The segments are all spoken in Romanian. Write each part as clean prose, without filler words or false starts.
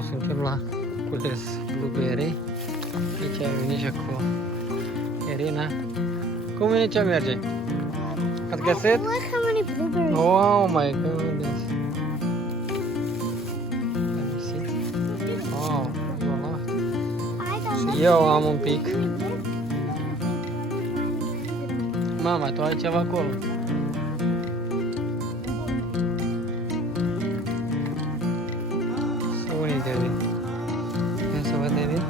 încolo suntem la cules blueberry. Aici ai venit și cu Irina. Cum vine ce merge? Ați găsit? Look how many blueberries. Oh my goodness. Let me see. Oh, you a lot. Și eu am un pic. Mama, tu ai ceva acolo? Să unii David. Ia să văd David.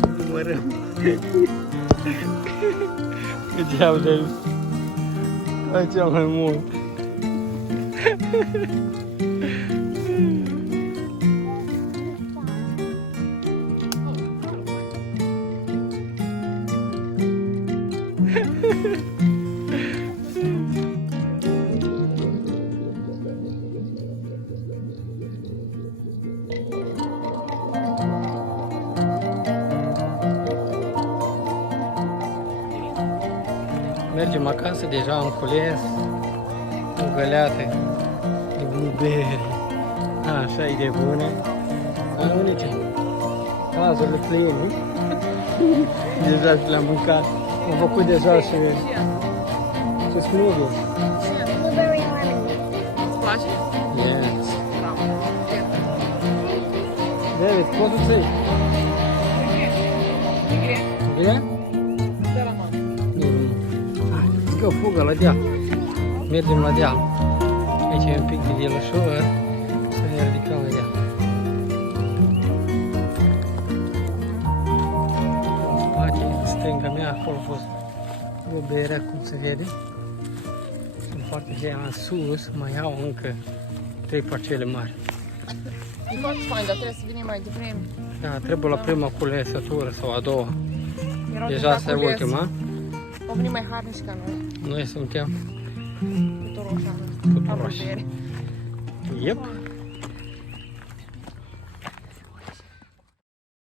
Să numărăm. Good job, David. Ai cea mai mult. Mergem acasă, deja am cules o găleată de blueberry. Așa e de bună. Dar nu nici cazurile pline. Deja și le-am mâncat. Am făcut deja și smoothie. Blueberry lemonade. Îți place? Yes. Bravo. David, poți să-ți iei? Bine? De la mână. Hai, că fugă la deal. Mergem la deal. Aici e un pic de delășor. Să ne ridicăm la deal. În spate, în stânga mea, acolo a fost blueberry, cum se vede. În partea aceea în sus mai au încă 3 parcele mari. E foarte fain, dar trebuie să venim mai devreme. Da, trebuie la prima culesătură sau a doua. Erau Deja deja asta e cules. ultima. Au venit mai harnici ca noi. Noi suntem Cu toroșa. cu toroși. Yep.